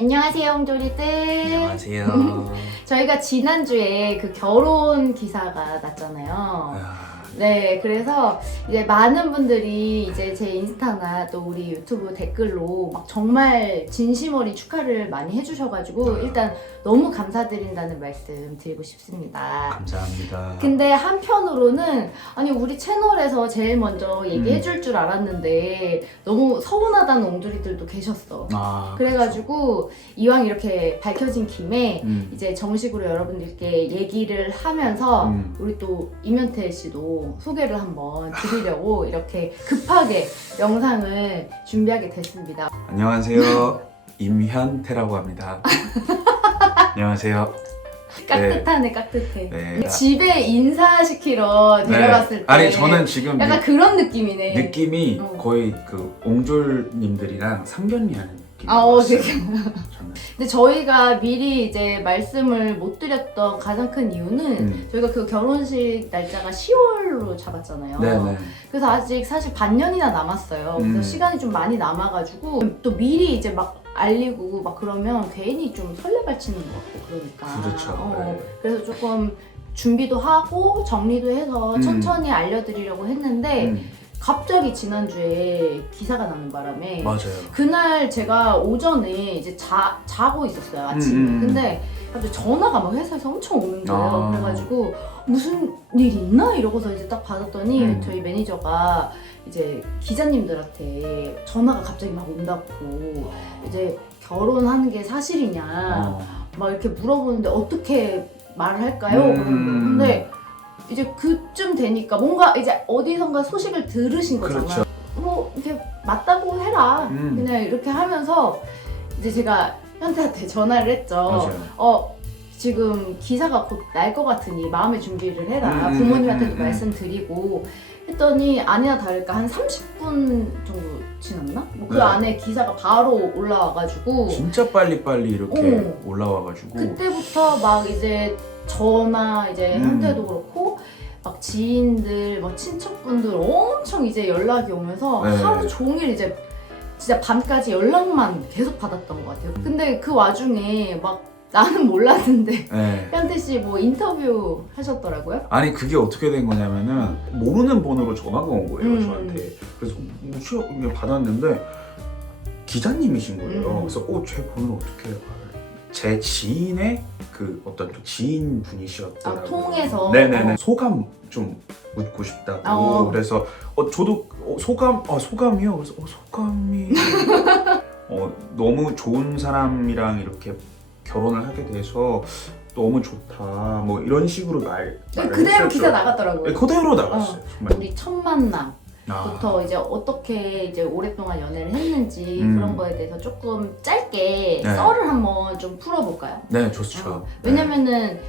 안녕하세요, 홍조리들. 안녕하세요. 저희가 지난주에 그 결혼 기사가 났잖아요. 아, 네, 그래서 이제 많은 분들이 이제 제 인스타나 또 우리 유튜브 댓글로 막 정말 진심 어린 축하를 많이 해주셔가지고 일단 너무 감사드린다는 말씀 드리고 싶습니다. 감사합니다. 근데 한편으로는 아니 우리 채널에서 제일 먼저 얘기해 줄 줄 알았는데 너무 서운하다는 옹졸이들도 계셨어. 아, 그래가지고 이왕 이렇게 밝혀진 김에 음. 이제 정식으로 여러분들께 얘기를 하면서 음. 우리 또 이면태 씨도 소개를 한번 드리려고 이렇게 급하게 영상을 준비하게 됐습니다. 안녕하세요. 임현태라고 합니다. 안녕하세요. 깍듯하네 깍듯해. 네. 집에 인사시키러 데려갔을 때 아니 저는 지금 약간 느, 그런 느낌이네. 느낌이 어. 거의 그 옹졸님들이랑 상견례하는 느낌. 아, 어, 되게. 근데 저희가 미리 이제 말씀을 못 드렸던 가장 큰 이유는 음. 저희가 그 결혼식 날짜가 10월로 잡았잖아요. 네네. 그래서 아직 사실 반년이나 남았어요. 그래서 음. 시간이 좀 많이 남아가지고 또 미리 이제 막 알리고 막 그러면 괜히 좀 설레발치는 것 같고 그러니까. 그렇죠. 어, 네. 그래서 조금 준비도 하고 정리도 해서 음. 천천히 알려드리려고 했는데 음, 갑자기 지난주에 기사가 나는 바람에 맞아요. 그날 제가 오전에 이제 자, 자고 있었어요 아침에 음, 음, 음. 근데 갑자기 전화가 막 회사에서 엄청 오는 거예요 아. 그래가지고 무슨 일 있나 이러고서 이제 딱 받았더니 음. 저희 매니저가 이제 기자님들한테 전화가 갑자기 막 온다고 이제 결혼하는 게 사실이냐 어. 막 이렇게 물어보는데 어떻게 말을 할까요? 음. 그런 거예요. 근데 이제 그쯤 되니까 뭔가 이제 어디선가 소식을 들으신 거잖아요. 그렇죠. 뭐 이렇게 맞다고 해라. 음. 그냥 이렇게 하면서 이제 제가 현태한테 전화를 했죠. 맞아요. 어 지금 기사가 곧 날 것 같으니 마음의 준비를 해라. 음, 음, 부모님한테도 음, 음. 말씀드리고 했더니 아니나 다를까 한 30분 정도 지났나? 뭐 그 네. 안에 기사가 바로 올라와가지고 진짜 빨리빨리 이렇게 어. 올라와가지고 그때부터 막 이제 저나 이제 음. 현태도 그렇고 막 지인들, 막 친척분들 엄청 이제 연락이 오면서 네. 하루 종일 이제 진짜 밤까지 연락만 계속 받았던 것 같아요. 근데 그 와중에 막 나는 몰랐는데 네. 현태 씨 뭐 인터뷰 하셨더라고요. 아니 그게 어떻게 된 거냐면은 모르는 번호로 전화가 온 거예요 음. 저한테 그래서 뭐 취업 그냥 받았는데 기자님이신 거예요 음. 그래서 어제 번호 어떻게? 제 지인의 그 어떤 또 지인 분이셨더라고요 아, 통해서? 네네네 어. 소감 좀 묻고 싶다고 어. 그래서 어 저도 어, 소감 아 소감이요 그래서 어 소감이 어 너무 좋은 사람이랑 이렇게 결혼을 하게 돼서 너무 좋다 뭐 이런 식으로 말 말을 그대로 했었죠. 기사 나갔더라고요. 네, 그대로 나갔어요. 정말. 우리 첫 만남 부터 아, 이제 어떻게 이제 오랫동안 연애를 했는지 음. 그런 거에 대해서 조금 짧게 네. 썰을 한번 좀 풀어볼까요? 네, 좋죠. 어, 왜냐면은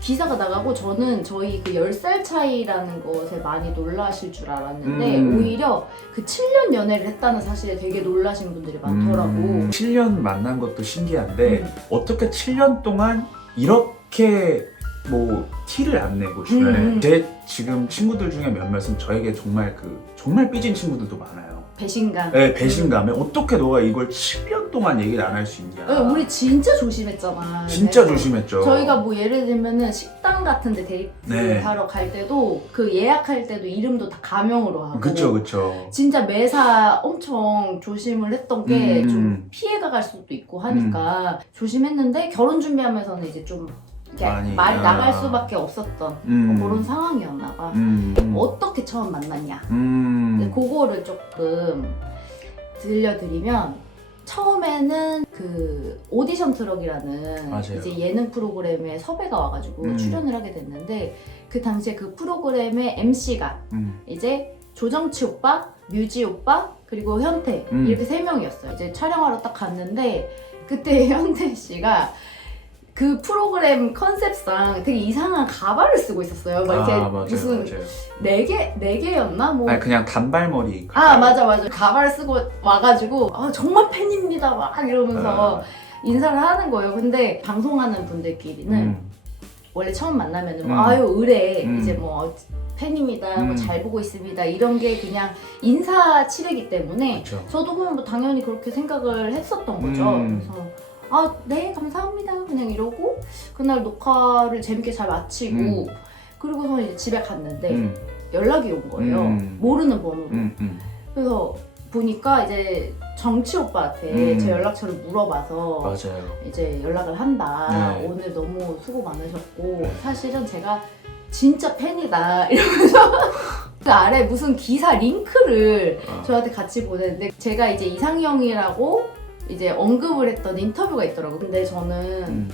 기사가 나가고 저는 저희 그 10살 차이라는 것에 많이 놀라실 줄 알았는데 음. 오히려 그 7년 연애를 했다는 사실에 되게 놀라신 분들이 많더라고. 음, 7년 만난 것도 신기한데 음. 어떻게 7년 동안 이렇게 뭐 티를 안 내고 주변에 음, 음. 제 지금 친구들 중에 몇몇 은 저에게 정말 그 정말 삐진 친구들도 많아요. 배신감. 네, 배신감에 어떻게 너가 이걸 7년 동안 얘기를 안 할 수 있냐. 어, 우리 진짜 조심했잖아. 진짜 그래서 조심했죠. 저희가 뭐 예를 들면은 식당 같은 데 데이트 네. 하러 갈 때도 그 예약할 때도 이름도 다 가명으로 하고 그쵸 그쵸. 진짜 매사 엄청 조심을 했던 게 음. 좀 피해가 갈 수도 있고 하니까 조심했는데 결혼 준비하면서는 이제 좀 이렇게 많이, 말이 아. 나갈 수밖에 없었던 음. 그런 상황이었나 봐. 음. 음. 어떻게 처음 만났냐? 음. 근데 그거를 조금 들려드리면 처음에는 그 오디션 트럭이라는 맞아요. 이제 예능 프로그램에 섭외가 와가지고 음. 출연을 하게 됐는데 그 당시에 그 프로그램의 MC가 음. 이제 조정치 오빠, 뮤지 오빠, 그리고 현태 음. 이렇게 세 명이었어요. 이제 촬영하러 딱 갔는데 그때 현태 씨가 그 프로그램 컨셉상 되게 이상한 가발을 쓰고 있었어요. 막 이렇게 아, 맞아요, 무슨. 네 개, 네 개였나? 뭐. 아니 그냥 단발머리. 아, 맞아, 맞아. 가발 쓰고 와가지고, 아, 정말 팬입니다. 막 이러면서 아. 인사를 하는 거예요. 근데 방송하는 분들끼리는 음. 원래 처음 만나면은 뭐 음. 아유 의뢰 음. 이제 뭐 팬입니다 음. 뭐잘 보고 있습니다 이런 게 그냥 인사 치레기 때문에 그렇죠. 저도 그냥 뭐 당연히 그렇게 생각을 했었던 거죠. 음. 그래서 아, 네, 감사합니다. 그냥 이러고 그날 녹화를 재밌게 잘 마치고 음. 그리고서 이제 집에 갔는데 음, 연락이 온 거예요. 음. 모르는 번호로. 음, 음. 그래서 보니까 이제 정치 오빠한테 음. 제 연락처를 물어봐서 맞아요. 이제 연락을 한다. 네. 오늘 너무 수고 많으셨고 네. 사실은 제가 진짜 팬이다 이러면서 그 아래 무슨 기사 링크를 어. 저한테 같이 보냈는데 제가 이제 이상형이라고 이제 언급을 했던 인터뷰가 있더라고요. 근데 저는 음,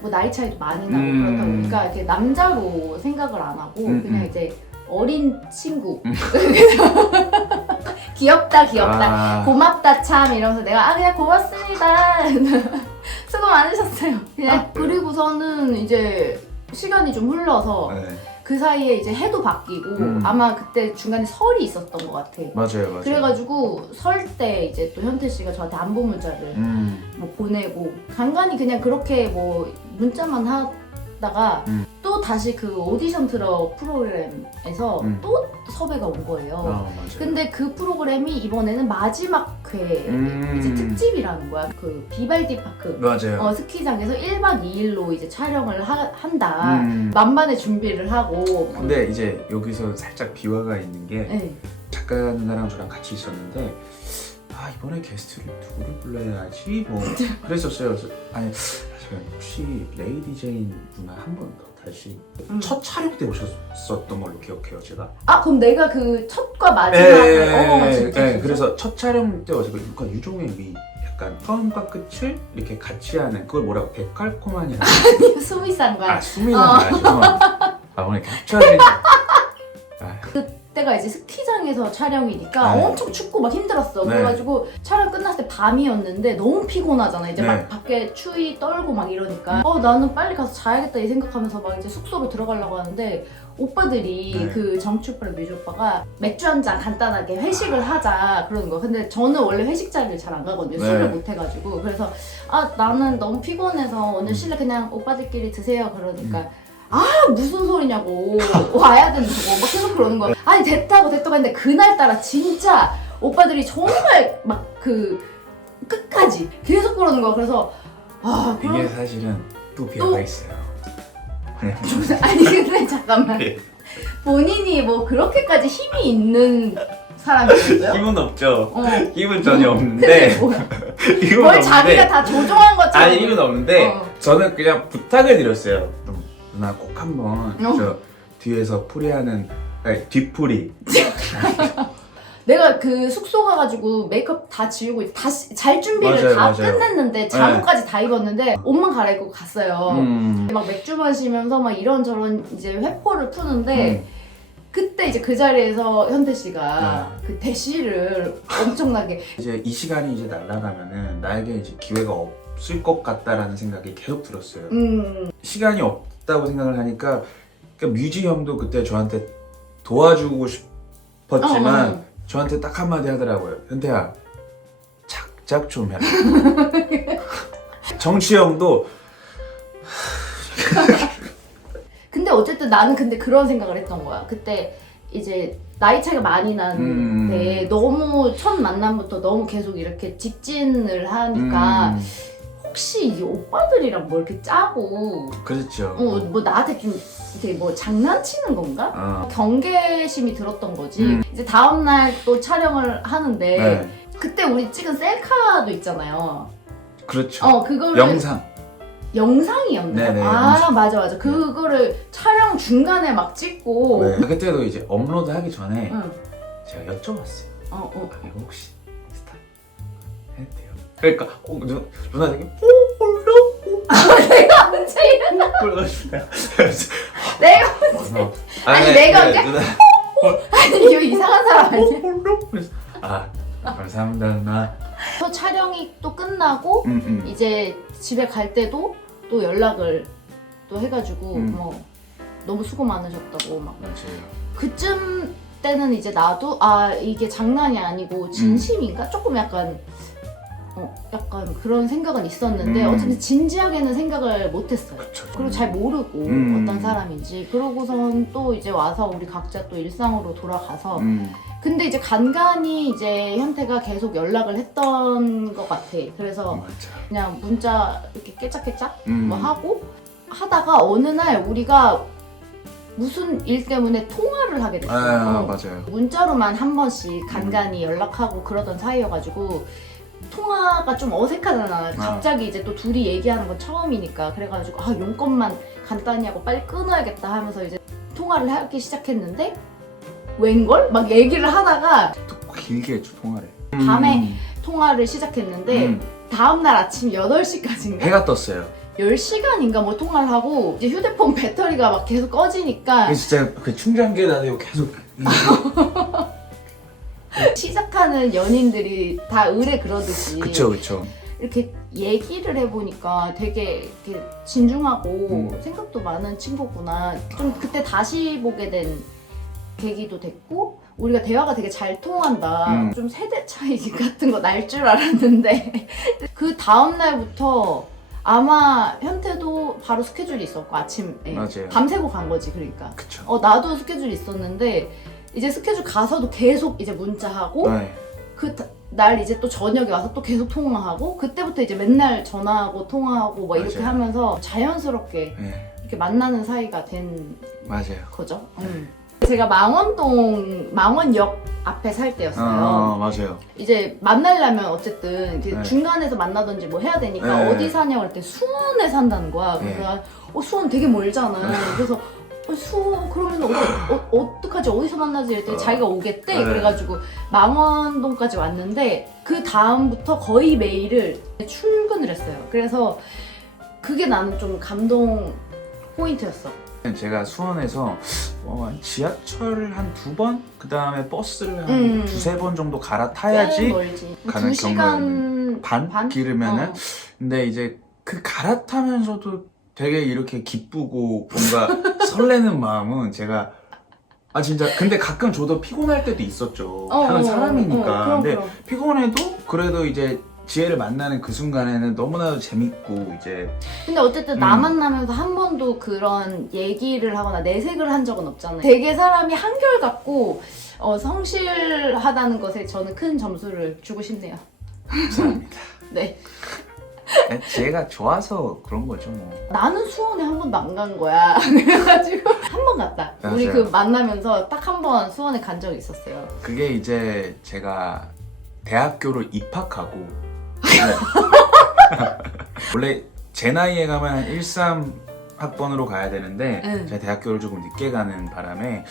뭐 나이 차이도 많이 나고 음. 그렇다 보니까 이렇게 남자로 생각을 안 하고 음, 그냥 음. 이제 어린 친구. 음. 귀엽다 귀엽다. 아, 고맙다 참 이러면서 내가 아 그냥 고맙습니다 수고 많으셨어요 그냥 아, 그리고서는 이제 시간이 좀 흘러서 네. 그 사이에 이제 해도 바뀌고 음. 아마 그때 중간에 설이 있었던 것 같아 맞아요, 맞아요. 그래가지고 설 때 이제 또 현태 씨가 저한테 안부 문자를 음, 뭐 보내고 간간히 그냥 그렇게 뭐 문자만 하다가 음. 또 다시 그 오디션 트럭 프로그램에서 음. 또 섭외가 온 거예요 아, 맞아요. 근데 그 프로그램이 이번에는 마지막 회 음. 이제 특집이라는 거야. 그 비발디 파크 맞아요. 어, 스키장에서 1박 2일로 이제 촬영을 하- 한다. 음. 만반의 준비를 하고. 근데 이제 여기서 살짝 비화가 있는 게 네. 작가 누나랑 저랑 같이 있었는데 아 이번에 게스트를 누구를 불러야지 뭐 그랬었어요. 그래서 아니 잠깐 혹시 레이디 제인 누나 한 번 더 다시 음. 첫 촬영 때 오셨었던 걸로 기억해요 제가. 아 그럼 내가 그 첫과 마지막을 어 진짜. 예, 진짜? 그래서 첫 촬영 때 어제 그러니까 유종의 약간 처음과 끝을 이렇게 같이 하는 그걸 뭐라고 데칼코만이라고 수미상관. 아 수미는 어. 아 오늘 아, 그때가 이제 스키장에서 촬영이니까 네. 엄청 춥고 막 힘들었어. 네. 그래가지고 촬영 끝났을 때 밤이었는데 너무 피곤하잖아. 이제 네. 막 밖에 추위 떨고 막 이러니까 어 나는 빨리 가서 자야겠다 이 생각하면서 막 이제 숙소로 들어가려고 하는데 오빠들이 네. 그 정치 오빠랑 뮤지 오빠가 맥주 한 잔 간단하게 회식을 하자 그러는 거. 근데 저는 원래 회식 자리를 잘 안 가거든요. 네. 술을 못 해가지고 그래서 아 나는 너무 피곤해서 오늘 음. 실내 그냥 오빠들끼리 드세요 그러니까. 아 무슨 소리냐고 와야 된다고 막 계속 그러는 거야 아니 됐다고 됐다고 했는데 그날따라 진짜 오빠들이 정말 막 그 끝까지 계속 그러는 거야 그래서 아 이게 그럼 사실은 또 비화가 또- 있어요. 아니 근데 잠깐만 예. 본인이 뭐 그렇게까지 힘이 있는 사람이었어요? 힘은 없죠. 어 힘은 전혀 근데 없는데 뭐야 힘은 뭘 자기가 다 조종한 것처럼 아니 힘은 없는데 어. 저는 그냥 부탁을 드렸어요. 좀 누나 꼭 한번 어. 저 뒤에서 풀이하는 아니, 뒷풀이 내가 그 숙소 가가지고 메이크업 다 지우고 다시 잘 준비를 맞아요, 다 맞아요. 끝냈는데 잠옷까지 다 입었는데 옷만 갈아입고 갔어요. 음. 막 맥주 마시면서 막 이런저런 이제 회포를 푸는데 음. 그때 이제 그 자리에서 현태 씨가 네. 그 대시를 엄청나게 이제 이 시간이 이제 날아가면은 나에게 이제 기회가 없을 것 같다라는 생각이 계속 들었어요. 음 시간이 없다고 생각을 하니까 그러니까 뮤지 형도 그때 저한테 도와주고 싶었지만 어, 어. 저한테 딱 한마디 하더라고요. 현태야 작작 좀 해라. 정치 형도 근데 어쨌든 나는 근데 그런 생각을 했던 거야. 그때 이제 나이 차이가 많이 나는데 음. 너무 첫 만남부터 너무 계속 이렇게 직진을 하니까 음, 혹시 이 오빠들이랑 뭐 이렇게 짜고 그렇죠. 어, 뭐 나한테 좀 되게 뭐 장난치는 건가? 어. 경계심이 들었던 거지. 음. 이제 다음 날 또 촬영을 하는데 네. 그때 우리 찍은 셀카도 있잖아요. 그렇죠. 어 그거를 영상. 영상이었나? 네네, 아 영상. 맞아 맞아. 그거를 촬영 중간에 막 찍고. 네. 그때도 이제 업로드 하기 전에 응. 제가 여쭤봤어요. 어 어. 아, 혹시? 그러니까 어, 누나, 누나 되게 내가 언제 이래? 뽀뽀뽀뽀 내가 아니, 내가 언제? 누나 아니 이거 이상한 사람 아니야? 아 감사합니다 누나 또 촬영이 또 끝나고 음, 음. 이제 집에 갈 때도 또 연락을 또 해가지고 음. 뭐 너무 수고 많으셨다고 막 맞아요 그쯤 때는 이제 나도 아 이게 장난이 아니고 진심인가 조금 약간 어, 약간 그런 생각은 있었는데 음. 어쨌든 진지하게는 생각을 못했어요. 그쵸. 그리고 잘 모르고 음. 어떤 사람인지 그러고선 또 이제 와서 우리 각자 또 일상으로 돌아가서 음. 근데 이제 간간히 이제 현태가 계속 연락을 했던 것 같아. 그래서 맞아. 그냥 문자 이렇게 깨짝깨짝 음. 뭐 하고 하다가 어느 날 우리가 무슨 일 때문에 통화를 하게 됐어요. 아 맞아요. 문자로만 한 번씩 간간히 연락하고 그러던 사이여가지고 통화가 좀 어색하잖아. 갑자기 이제 또 둘이 얘기하는 건 처음이니까 그래가지고 아 용건만 간단히 하고 빨리 끊어야겠다 하면서 이제 통화를 하기 시작했는데 웬걸? 막 얘기를 하다가 또 길게 했죠 통화를. 밤에 음. 통화를 시작했는데 음. 다음날 아침 8시까지인가? 해가 떴어요. 10시간인가 뭐 통화를 하고 이제 휴대폰 배터리가 막 계속 꺼지니까 그 진짜 그 충전기에 놔두고 계속 시작하는 연인들이 다 의뢰 그러듯이 그쵸 그쵸. 이렇게 얘기를 해보니까 되게 이렇게 진중하고 음. 생각도 많은 친구구나. 좀 그때 다시 보게 된 계기도 됐고 우리가 대화가 되게 잘 통한다. 음. 좀 세대 차이 같은 거 날 줄 알았는데 그 다음 날부터 아마 현태도 바로 스케줄이 있었고 아침에 맞아요. 밤새고 간 거지 그러니까. 그쵸. 어 나도 스케줄 이 있었는데 이제 스케줄 가서도 계속 이제 문자하고 네. 그 날 이제 또 저녁에 와서 또 계속 통화하고 그때부터 이제 맨날 전화하고 통화하고 뭐 이렇게 맞아요. 하면서 자연스럽게 네. 이렇게 만나는 사이가 된 맞아요. 거죠. 음. 제가 망원동 망원역 앞에 살 때였어요. 아 맞아요. 이제 만나려면 어쨌든 이렇게 네. 중간에서 만나든지 뭐 해야 되니까 네. 어디 사냐고 할 때 수원에 산다는 거야. 그래서 어 수원 되게 멀잖아. 그래서 어, 수원 그러면 어디 어, 어떡하지 어디서 만나지 이랬더니 어. 자기가 오겠대. 네. 그래가지고 망원동까지 왔는데 그 다음부터 거의 매일을 출근을 했어요. 그래서 그게 나는 좀 감동 포인트였어. 제가 수원에서 어, 한 지하철을 한두 번, 그 다음에 버스를 한 음. 두세 번 정도 꽤 갈아타야지 멀지. 가는 두 시간 반, 기르면은 어. 근데 이제 그 갈아타면서도 되게 이렇게 기쁘고 뭔가 설레는 마음은 제가 아 진짜 근데 가끔 저도 피곤할 때도 있었죠. 어, 다른 어, 사람이니까. 어, 그럼, 근데 그럼. 피곤해도 그래도 이제 지혜를 만나는 그 순간에는 너무나도 재밌고 이제 근데 어쨌든 음. 나 만나면서 한 번도 그런 얘기를 하거나 내색을 한 적은 없잖아요. 되게 사람이 한결같고 어, 성실하다는 것에 저는 큰 점수를 주고 싶네요. 감사합니다. 네. 네, 지혜가 좋아서 그런 거죠 뭐. 나는 수원에 한 번도 안 간 거야. 그래가지고 한 번 갔다. 우리 맞아요. 그 만나면서 딱 한 번 수원에 간 적이 있었어요. 그게 이제 제가 대학교를 입학하고 원래 제 나이에 가면 한13 학번으로 가야 되는데 응. 제가 대학교를 조금 늦게 가는 바람에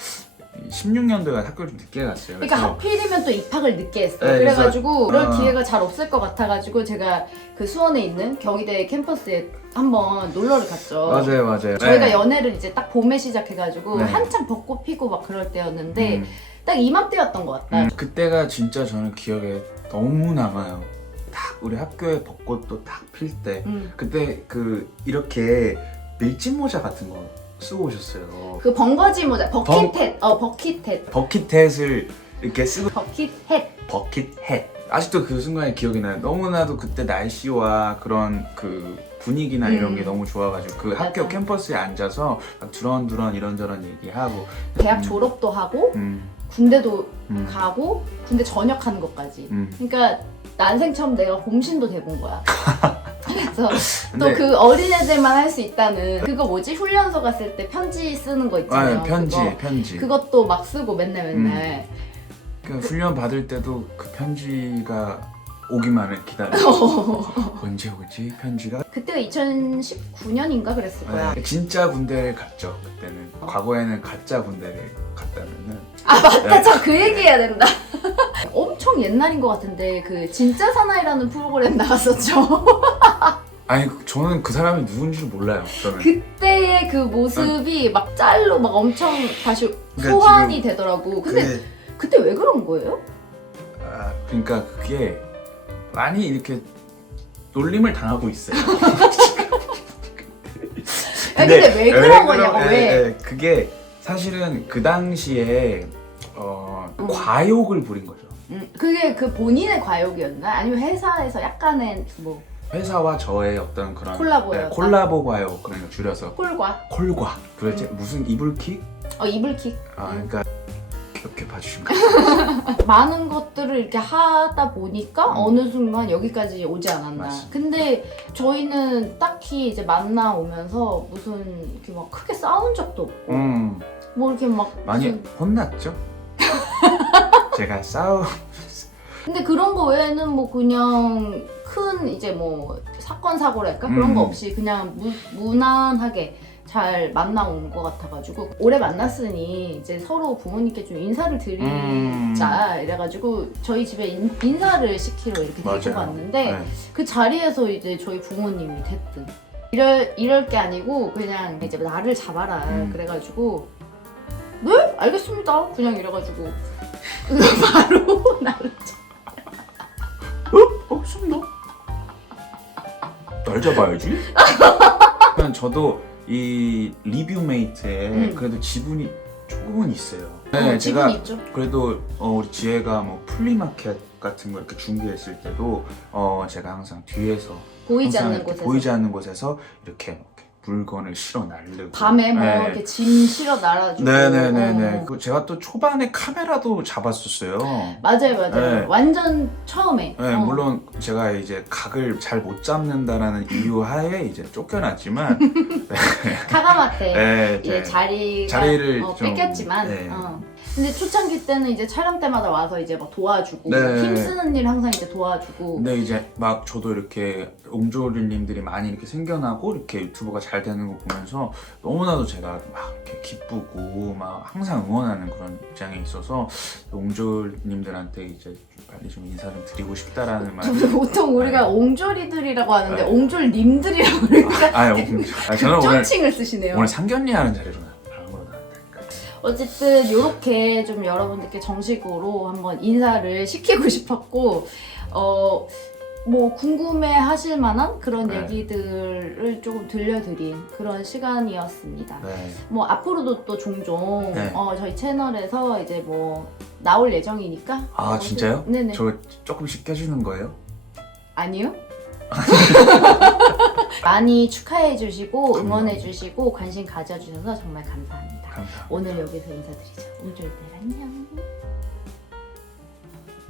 16년도에 학교를 좀 늦게 갔어요. 그러니까 그래서 하필이면 또 입학을 늦게 했어. 네, 그래가지고 그럴 어. 기회가 잘 없을 것 같아가지고 제가 그 수원에 있는 경희대 캠퍼스에 한번 놀러를 갔죠. 맞아요, 맞아요. 저희가 네. 연애를 이제 딱 봄에 시작해가지고 네. 한창 벚꽃 피고 막 그럴 때였는데 음, 딱 이맘때였던 것 같다. 음, 그때가 진짜 저는 기억에 너무 남아요. 딱 우리 학교에 벚꽃도 딱 필 때 음. 그때 그 이렇게 밀짚 모자 같은 거 쓰고 오셨어요. 그 벙거지 모자, 버킷햇, 어 버킷햇, 버킷햇을 이렇게 쓰고 버킷햇. 버킷햇 아직도 그 순간이 기억이 나요 너무나도 그때 날씨와 그런 그 분위기나 이런 음. 게 너무 좋아가지고 그 학교 맞아. 캠퍼스에 앉아서 막 두런두런 이런저런 얘기하고 대학 음. 졸업도 하고 음, 군대도 음, 가고 군대 전역하는 것까지. 음. 그러니까 난생 처음 내가 봄신도 돼본 거야. 그래서 또 근데 그 어린애들만 할 수 있다는 그거 뭐지? 훈련소 갔을 때 편지 쓰는 거 있잖아요. 아, 편지 그거. 편지 그것도 막 쓰고 맨날 맨날. 그 훈련 받을 때도 그 편지가 오기만을 기다려. 언제 오지? 편지가? 그때가 2019년인가 그랬을 거야. 네, 진짜 군대를 갔죠 그때는. 과거에는 가짜 군대를 갔다면은. 아 맞다. 저 그 얘기해야 된다. 엄청 옛날인 것 같은데 그 진짜 사나이라는 프로그램 나갔었죠 아니 저는 그 사람이 누군지 몰라요 저는 그때의 그 모습이 막 짤로 막 엄청 다시 그러니까 소환이 되더라고 근데 그게 그때 왜 그런 거예요? 아, 그러니까 그게 많이 이렇게 놀림을 당하고 있어요. 아, 근데 왜 그런 거냐고, 그러- 왜? 예, 예, 그게 사실은 그 당시에 어, 음. 과욕을 부린 거죠. 음, 그게 그 본인의 과욕이었나? 아니면 회사에서 약간의 뭐 회사와 저의 어떤 그런 콜라보였다. 네, 콜라보 과요 그런 거 줄여서 꿀과 콜과 도대체 음. 무슨 이불킥? 어 이불킥 아 음. 그러니까 이렇게 봐주시면. 많은 것들을 이렇게 하다 보니까 음. 어느 순간 여기까지 오지 않았나. 맞습니다. 근데 저희는 딱히 이제 만나 오면서 무슨 이렇게 막 크게 싸운 적도 없고 음 뭐 이렇게 막 많이 무슨- 혼났죠? 제가 싸우 근데 그런 거 외에는 뭐 그냥 큰 이제 뭐 사건 사고랄까 그런 거 음. 없이 그냥 무, 무난하게 잘 만나온 것 같아가지고 오래 만났으니 이제 서로 부모님께 좀 인사를 드리자 음. 이래가지고 저희 집에 인, 인사를 시키러 이렇게 데리고 맞아요. 갔는데 네. 그 자리에서 이제 저희 부모님이 됐든 이럴 이럴 게 아니고 그냥 이제 나를 잡아라 음. 그래가지고 네 알겠습니다 그냥 이래가지고 바로 나를 어? 없습니다. 날 잡아야지. 그냥 저도 이 리뷰 메이트에 음. 그래도 지분이 조금은 있어요. 어, 네, 지분이 제가 있죠. 그래도 어, 우리 지혜가 뭐 플리마켓 같은 거 이렇게 준비했을 때도 어, 제가 항상 뒤에서 보이지 항상 않는 이렇게 곳에서 보이지 않는 곳에서 이렇게, 이렇게 물건을 실어 날르고 밤에 뭐 네. 이렇게 짐 실어 날아주고 네네네네. 어. 그 제가 또 초반에 카메라도 잡았었어요. 맞아요 맞아요 네. 완전 처음에 네, 어. 물론 제가 이제 각을 잘 못 잡는다라는 이유 하에 이제 쫓겨났지만 카가마테 네, 이제 네. 자리가 자리를 어, 좀, 뺏겼지만 네. 어. 근데 초창기 때는 이제 촬영 때마다 와서 이제 막 도와주고 네. 힘 쓰는 일 항상 이제 도와주고 근데 이제 막 저도 이렇게 옹졸님들이 많이 이렇게 생겨나고 이렇게 유튜브가 잘 되는 거 보면서 너무나도 제가 막 이렇게 기쁘고 막 항상 응원하는 그런 입장에 있어서 옹졸님들한테 이제 좀 빨리 좀 인사 좀 드리고 싶다라는 저도 보통 우리가 옹졸이들이라고 하는데 네. 옹졸님들이라고 그러니까 아, 옹- 아 저는 오늘 쫀칭을 쓰시네요 오늘 상견례 하는 자리로. 어쨌든 이렇게 좀 여러분들께 정식으로 한번 인사를 시키고 싶었고 어. 뭐 궁금해 하실 만한 그런 네. 얘기들을 조금 들려드린 그런 시간이었습니다. 네. 뭐 앞으로도 또 종종 네. 어, 저희 채널에서 이제 뭐 나올 예정이니까. 아, 어, 진짜요? 네네. 저 조금씩 껴주는 거예요? 아니요. 많이 축하해 주시고 응원해 주시고 관심 가져 주셔서 정말 감사합니다. 감사합니다. 오늘 여기서 인사드리죠. 옹졸들 안녕.